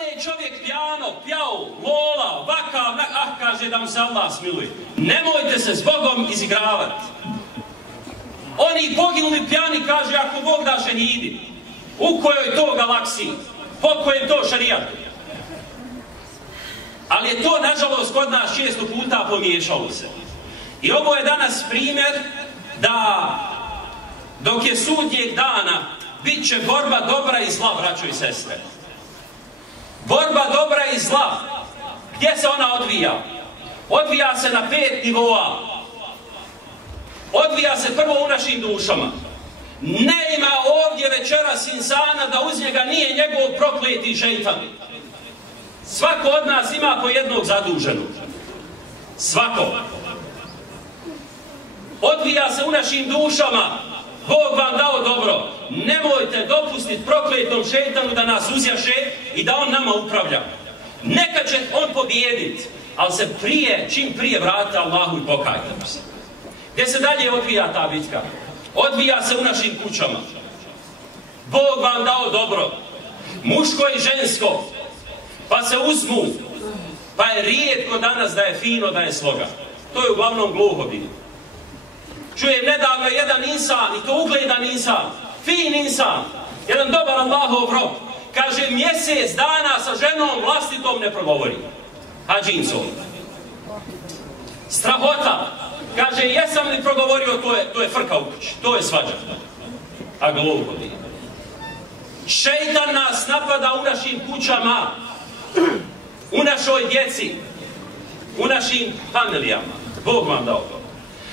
ode čovjek pjano, pjao, lola, vakav, kaže da mu se Allah smiluje. Nemojte se s Bogom izigravati. Oni poginuli pjani kaže, ako Bog da šehidi, u kojoj to galaksiji, po kojem to šarijatu. Ali je to, nažalost, kod nas često puta pomiješalo se. I ovo je danas primjer da dok je sudnjeg dana bit će borba dobra i zla, braćo i sestre. Borba dobra i zla. Gdje se ona odvija? Odvija se na 5 nivoa. Odvija se prvo u našim dušama. Nema ovdje večeras insana da uz njega nije njegov prokleti šejtan. Svako od nas ima po jednog zaduženog. Svako. Odvija se u našim dušama. Bog vam dao dobro. Nemojte dopustiti prokletom šejtanu da nas uzjaše i da on nama upravlja. Neka će on pobijediti, ali se čim prije vrate Allahu i pokajte se. Gdje se dalje odvija ta bitka? Odvija se u našim kućama. Bog vam dao dobro. Muško i žensko. Pa se uzmu. Pa je rijetko danas da je fino, da je sloga. To je uglavnom gluhovi. Čujem nedavno jedan insan, i to ugledan insan, fin insan, jedan dobar Allahov rob, kaže mjesec dana sa ženom vlastitom ne progovori. Hadžincom. Strahota. Kaže, jesam li progovorio, to je frka u kući, to je svađa. A gluhovi. Šejtan nas napada u našim kućama, u našoj djeci, u našim familijama. Bog vam dao to.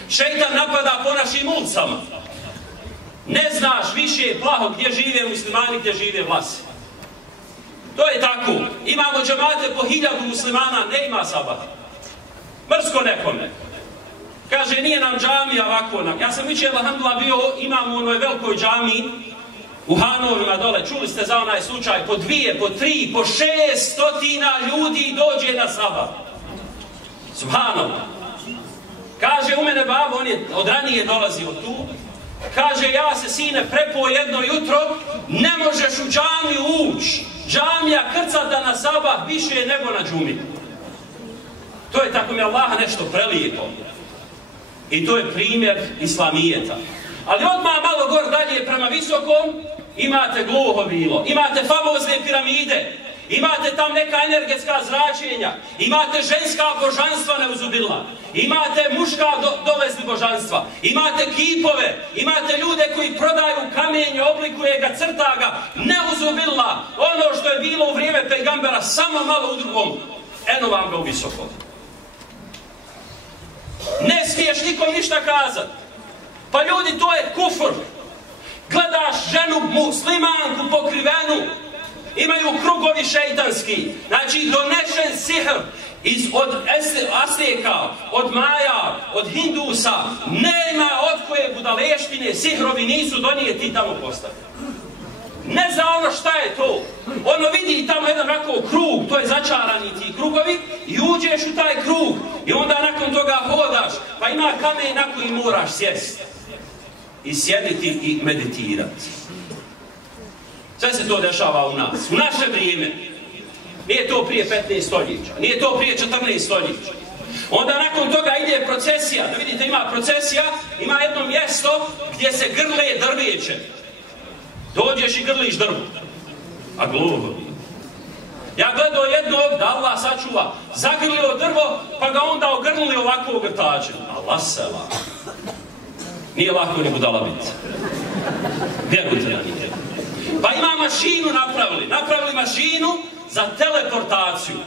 Šejtan napada po našim ulicama. Ne znaš više plaho gdje žive muslimani, gdje žive vlasi. To je tako. Imamo džemate po 1000 muslimana, ne ima sabah. Mrsko nekome. Kaže, nije nam džamija ovako nam. Ja sam jučer alhamdulillah bio, imamo u onoj velikoj džamiji u Hanovima dole. Čuli ste za onaj slučaj, po 2, po 3, po 600 ljudi dođe na sabah. Subhanallah. Kaže, u mene babo, on je od ranije dolazio tu. Kaže, ja se sine prepo jedno jutro, ne možeš u džamiju ući. Džamija krcata na sabah više nego na džumi. To je tako mi Allaha nešto prelijepo. I to je primjer islamijeta. Ali odmah malo gor dalje prema visokom imate gluhovilo, imate famozne piramide, imate tam neka energetska zračenja, imate ženska božanstva neuzubila, imate muška dovezli božanstva, imate kipove, imate ljude koji prodaju kamenje, oblikuje ga, crta ga, neuzubila, ono što je bilo u vrijeme pejgambera, samo malo u drugom, eno vam ga u visokom. Ne smiješ nikom ništa kazati. Pa ljudi, to je kufr. Gledaš ženu muslimanku pokrivenu, imaju krugovi šejtanski. Znači, donešen sihr od Azteka, od Maja, od Hindusa. Nema od koje budaleštine sihrovi nisu donijeti tamo postavljeni. Ne zna ono šta je to. Ono vidi tamo jedan ovako krug, to je začarani ti krugovi, i uđeš u taj krug. I onda nakon toga hodaš, pa ima kamen na koji moraš sjesti. I sjediti i meditirati. Sve se to dešava u nas. U naše vrijeme. Nije to prije 15 stoljeća. Nije to prije 14 stoljeća. Onda nakon toga ide procesija. Da vidite, ima procesija, ima jedno mjesto gdje se grle drveće. Dođeš i grliš drvo. A gluho. Ja gledao jednog, da Allah sačuva, zagrlio drvo, pa ga onda ogrnuli ovako ogrtačem. Allah sela. Nije lako ni budala biti. Vjerujte na njih. Pa ima mašinu napravili mašinu za teleportaciju.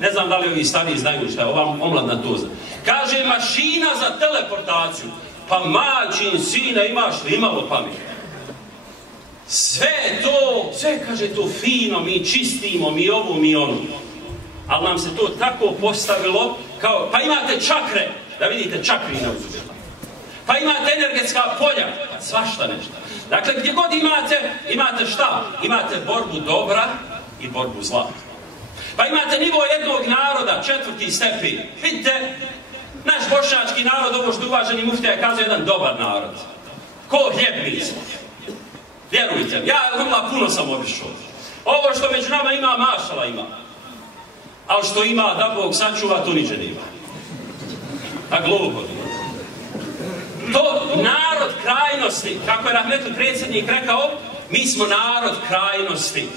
Ne znam da li ovi stariji znaju šta je, ova omladna to zna. Kaže, mašina za teleportaciju. Pa mačin sine, imaš li imalo pamet? Sve kaže to fino, mi čistimo, mi ovo, mi ono. Ali nam se to tako postavilo, kao, pa imate čakre, da vidite čakri na uzubila. Pa imate energetska polja, svašta nešto. Dakle, gdje god imate šta? Imate borbu dobra i borbu zla. Pa imate nivo jednog naroda, 4. stepen. Vidite, naš bošnjački narod, ovo što uvaženi muftija kazao, jedan dobar narod. Ko hljeb mi smo. Vjerujte, ja puno sam obišao. Ovo što među nama ima, mašala ima. Ali što ima, da Bog sačuva, to niđe nema. A glupo. To narod krajnosti, kako je rahmetli predsjednik rekao, mi smo narod krajnosti.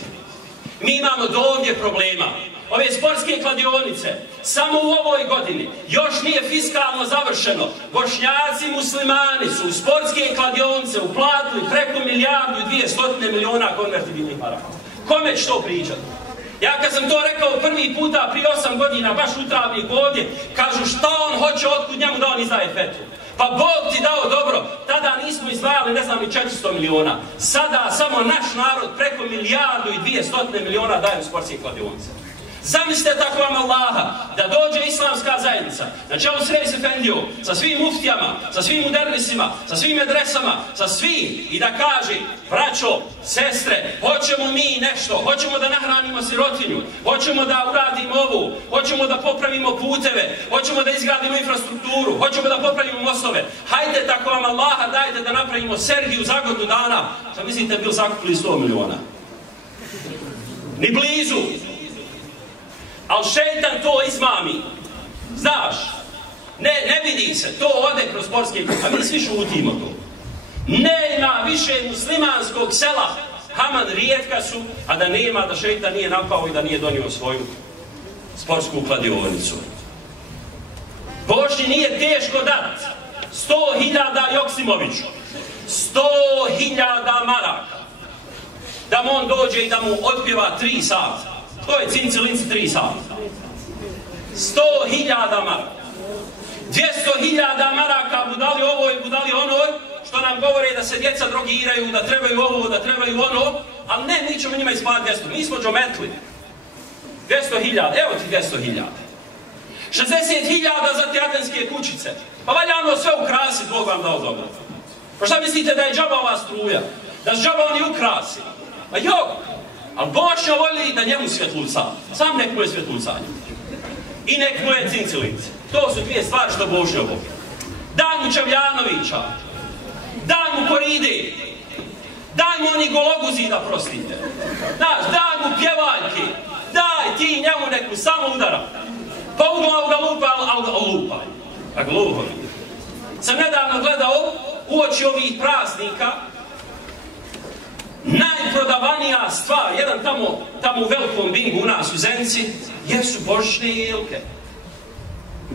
Mi imamo dovdje problema. Ove sportske kladionice, samo u ovoj godini, još nije fiskalno završeno. Bošnjaci muslimani su u sportske kladionice uplatili preko 1.200.000.000 konvertibilnih maraka. Kome će to pričati? Ja kad sam to rekao prvi puta prije 8 godina, baš u Travniku ovdje, kažu šta on hoće, otkud njemu da on izdaje fetvu. Pa Bog ti dao dobro, tada nismo izdvajali ne znam ni 400 miliona. Sada samo naš narod preko 1.200.000.000 daje u sportske kladionice. Zamislite tako vam Allaha, da dođe islamska zajednica, na čelu s Reis Efendijom, sa svim muftijama, sa svim mudernisima, sa svim medresama, sa svim, i da kaže, braćo, sestre, hoćemo mi nešto, hoćemo da nahranimo sirotinju, hoćemo da uradimo ovu, hoćemo da popravimo puteve, hoćemo da izgradimo infrastrukturu, hoćemo da popravimo mostove. Hajde tako vam Allaha, dajte da napravimo Sergiju za godinu dana. Šta mislite, bil sakupili 100 miliona? Ni blizu. Ali šeitan to izmami. Znaš, ne vidi se, to ode kroz sportske klube, a mi svi šutimo to. Nema više muslimanskog sela, Haman rijetka su, a da nema, da šeitan nije napao i da nije donio svoju sportsku kladionicu. Bošnji nije teško dat 100.000 Joksimoviću, 100.000 maraka, da mu on dođe i da mu otpjeva 3 sata. To je cinci linci 3 sata. 100.000 maraka. 200.000 maraka budali ovoj, budali onoj, što nam govore da se djeca drogiraju, da trebaju ovo, da trebaju ono, ali ne, mi ćemo njima isplatiti 200. Mi smo džometli. 200.000, evo ti 200.000. 60.000 za te adventske kućice. Pa valja ono sve ukrasiti, Bog vam dao dobro. Pa šta mislite da je džaba ova struja? Da s džaba oni ukrasi? Pa jok! Ali Bošnja voli da njemu svjetluca. Sam nek mu je svjetlucanje. I nek mu je cincilice. To su dvije stvari što Bošnja voli. Daj mu Čavljanovića. Daj mu Koride. Daj mu oni Gologuzi da prostite. Daj mu pjevaljke. Daj ti njemu nek mu samo udara. Pa u glavu ga lupa, ali lupaj. A glupo. Sam nedavno gledao uoči ovih praznika najprodavanija stvar, jedan tamo u velikom bingu u nas u Zenici, jesu božićne jelke.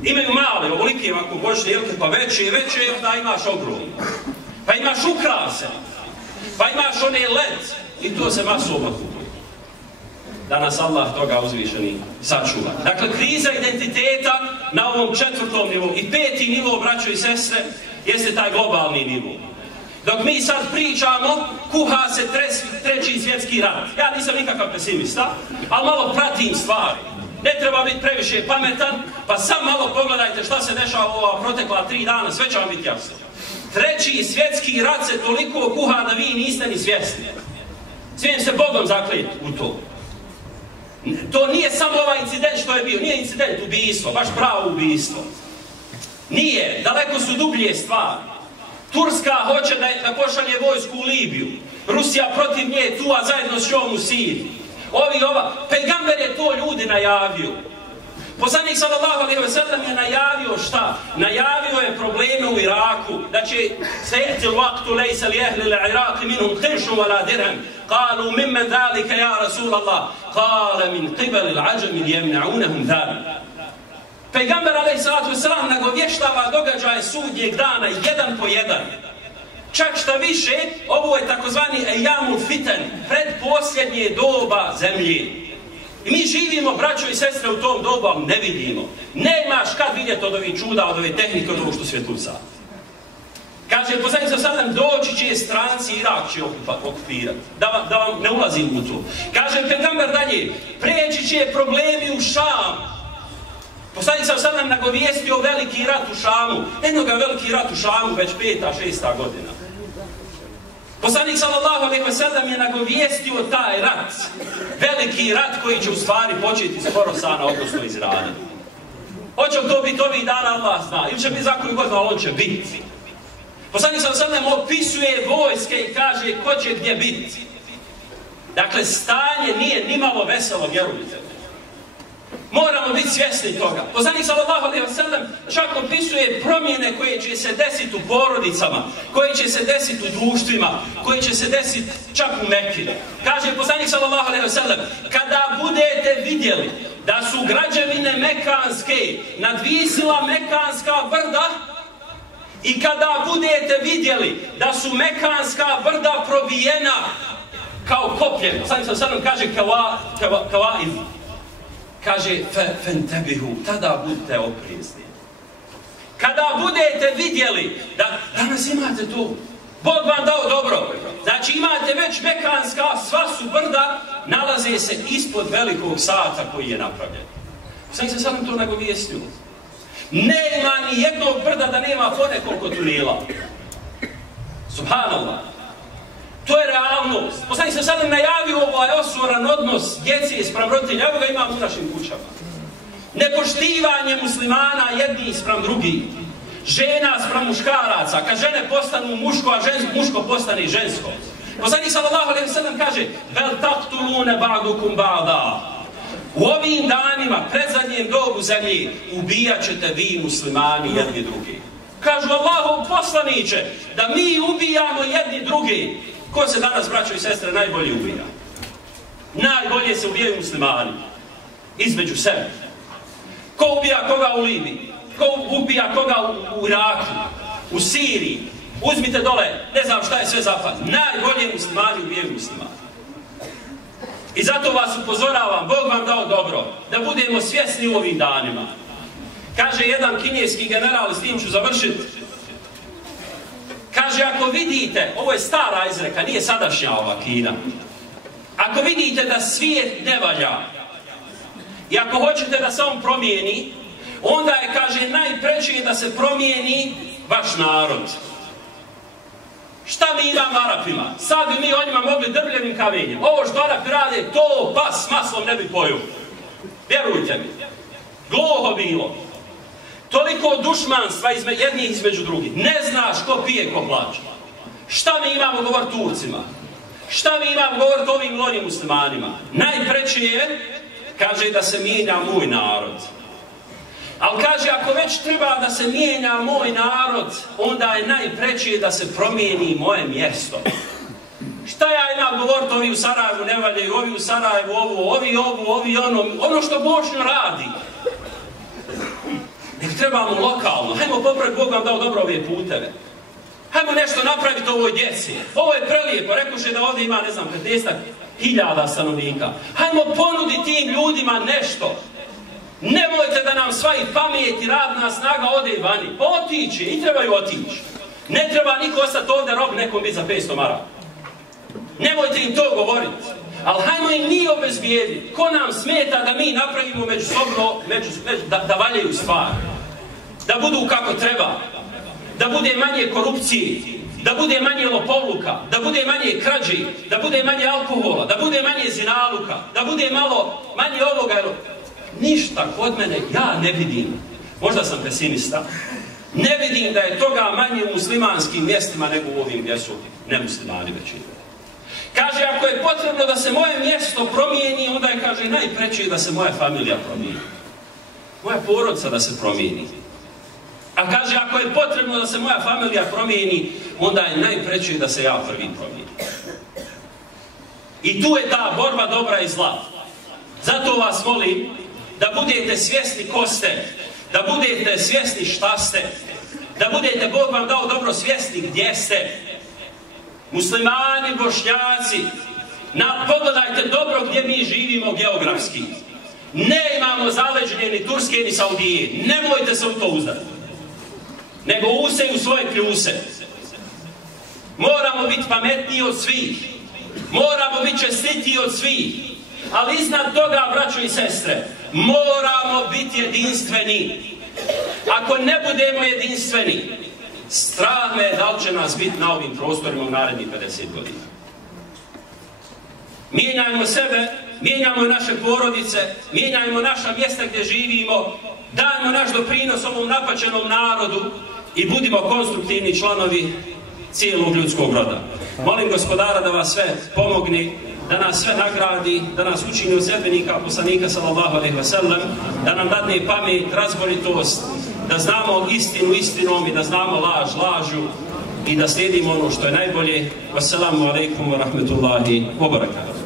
Imaju male, ovolike ovako božićne jelke, pa veće i veće, da imaš ogromno. Pa imaš ukrase, pa imaš one led, i to se masovno kupuje. Da nas Allah toga uzvišeni sačuva. Dakle, kriza identiteta na ovom 4. nivou i 5. nivou, braćo i sestre, jeste taj globalni nivou. Dok mi sad pričamo, kuha se 3. svjetski rat. Ja nisam nikakav pesimista, ali malo pratim stvari. Ne treba biti previše pametan, pa sam malo pogledajte šta se dešava ova protekla 3 dana, sve će vam biti jasno. 3. svjetski rat se toliko kuha da vi niste ni svjesni. Smijem se Bogom zakljeti u to. To nije samo ovaj incident što je bio, nije incident, ubijstvo, baš pravo ubijstvo. Nije, daleko su dublje stvari. Turska hoće da pošalje vojsku u Libiju. Rusija protiv nje tu, a zajedno s njom u Siriji. Pejgamber je to ljudi najavio. Poslanik sallallahu alejhi ve sellem je najavio šta? Najavio je probleme u Iraku, da će sejti l-waqtu lejsa li ehli l-Iraqi minhum qiršun wala dirham. Qalu mimmen zalika ja Rasulallah. Qala min qibali l-ađami li jemna'unahum zalik. Pejgamber alejhi selam nagovještava događaje sudnjeg dana jedan po jedan. Čak šta više, ovo je takozvani ejamul fitan, predposljednje doba zemlje. I mi živimo, braćo i sestre, u tom dobu, ali ne vidimo. Nemaš kad vidjeti od ovih čuda, od ove tehnike, od ovo što svjetluca. Kaže, poslanik sallam, doći će stranci, Irak će okupirati. Da vam ne ulazim u to. Kaže, pejgamber dalje, preći će problemi u Šam. Poslanik sallam nagovijestio veliki rat u Šamu. Jednoga veliki rat u Šamu, već 5. 6. godina. Poslanik sallallahu alejhi ve sellem je nagovijestio taj rat, veliki rat koji će u stvari početi s Horosana, odnosno Izraela. Hoće to biti ovih dana, Allah zna, ili će biti za koju godinu, ali on će biti. Poslanik sallallahu alejhi ve sellem opisuje vojske i kaže ko će gdje biti. Dakle, stanje nije nimalo veselo, vjerujte. Moramo biti svjesni toga. Poslanik sallallahu alejhi ve sellem čak opisuje promjene koje će se desiti u porodicama, koje će se desiti u društvima, koje će se desiti čak u Mekki. Kaže poslanik sallallahu alejhi ve sellem: kada budete vidjeli da su građevine mekanske nadvisila mekanska brda i kada budete vidjeli da su mekanska brda probijena kao koplje, poslanik sallallahu alejhi ve sellem kaže kawaiz. Kaže, fentebihu, tada budete oprezni. Kada budete vidjeli da danas imate to, Bog vam dao dobro. Znači imate već mekanska, sva su brda, nalaze se ispod velikog sata koji je napravljen. Sam se sad to nagovijestio. Nema ni jednog brda da nema po nekoliko tunela. Subhanallah. To je realnost. Poslanik se sad najavio ovaj osoran odnos djece spram roditelja. Evo ga imamo u našim kućama. Nepoštivanje muslimana jedni spram drugih. Žena spram muškaraca. Kad žene postanu muško, a muško postane žensko. Poslanik sallallahu alejhi ve sellem kaže: "Bel taqtuluna ba'dukum ba'da." U ovim danima, predzadnjem dobu zemlji, ubijat ćete vi muslimani jedni drugi. Kažu Allahov poslaniče, da mi ubijamo jedni drugi. Ko se danas, braćo i sestre, najbolje ubija? Najbolje se ubijaju muslimani. Između sebe. Ko ubija koga u Libiji? Ko ubija koga u Iraku? U Siriji? Uzmite dole, ne znam šta je sve zapad. Najbolje muslimani ubijaju muslimani. I zato vas upozoravam, Bog vam dao dobro, da budemo svjesni u ovim danima. Kaže jedan kineski general, s tim ću završiti. Kaže, ako vidite, ovo je stara izreka, nije sadašnja ova Kina. Ako vidite da svijet ne valja i ako hoćete da se on promijeni, onda je, kaže, najpreće da se promijeni vaš narod. Šta mi imamo Arapima? Sad bi mi o njima mogli drvljevim kamenjem. Ovo što Arapi rade, to pas s maslom ne bi pojeo. Vjerujte mi. Gluho bilo. Toliko dušmanstva jednih između drugih. Ne znaš ko pije, ko plaće. Šta mi imamo govor Turcima? Šta mi imamo govor ovim mnogim muslimanima? Najpreće je, kaže, da se mijenja moj narod. Ali kaže, ako već treba da se mijenja moj narod, onda je najpreće da se promijeni moje mjesto. Šta ja imam govoriti, ovi u Sarajevu ne valjaju, ovi u Sarajevu ovi ono što Bošnjo radi. Nek trebamo lokalno, hajmo popraviti, Bog vam dao dobro ove puteve. Hajmo nešto napraviti ovoj djeci. Ovo je prelijepo, rekuše da ovdje ima, ne znam, 15.000 stanovnika. Hajmo ponuditi tim ljudima nešto. Nemojte da nam sva i pamet i radna snaga ode vani. Otići, i trebaju otići. Ne treba niko ostati ovdje rob nekom biti za 500 maraka. Nemojte im to govoriti. Ali hajmo im mi obezbijediti. Ko nam smeta da mi napravimo međusobno, da valjaju stvari. Da budu kako treba. Da bude manje korupcije. Da bude manje lopovluka. Da bude manje krađi. Da bude manje alkohola. Da bude manje zinaluka. Da bude malo manje ovoga. Ništa kod mene ja ne vidim. Možda sam pesimista. Ne vidim da je toga manje u muslimanskim mjestima nego u ovim gdje su nemuslimani većina. Kaže, ako je potrebno da se moje mjesto promijeni, onda je, kaže, najpreće da se moja familija promijeni. Moja porodica da se promijeni. A kaže, ako je potrebno da se moja familija promijeni, onda je najpreće da se ja prvi promijenim. I tu je ta borba dobra i zla. Zato vas molim da budete svjesni ko ste, da budete svjesni šta ste, da budete, Bog vam dao dobro, svjesni gdje ste. Muslimani, Bošnjaci, pogledajte dobro gdje mi živimo geografski. Ne imamo zaleđenje ni Turske ni Saudije. Nemojte se u to uzdati. Nego useju svoje kljuse. Moramo biti pametniji od svih. Moramo biti čestitiji od svih. Ali iznad toga, braćo i sestre, moramo biti jedinstveni. Ako ne budemo jedinstveni, strah me je da li će nas biti na ovim prostorima u narednih 50 godina. Mijenjajmo sebe, mijenjajmo naše porodice, mijenjajmo naša mjesta gdje živimo, dajmo naš doprinos ovom napaćenom narodu i budimo konstruktivni članovi cijelog ljudskog roda. Molim Gospodara da vas sve pomogne, da nas sve nagradi, da nas učini od sledbenika poslanika sallallahu alejhi ve sellem, da nam dadne pamet, razboritost, da znamo istinu istinom i da znamo laž lažu i da slijedimo ono što je najbolje. Wassalamu alaikum wa rahmetullahi wa barakatuh.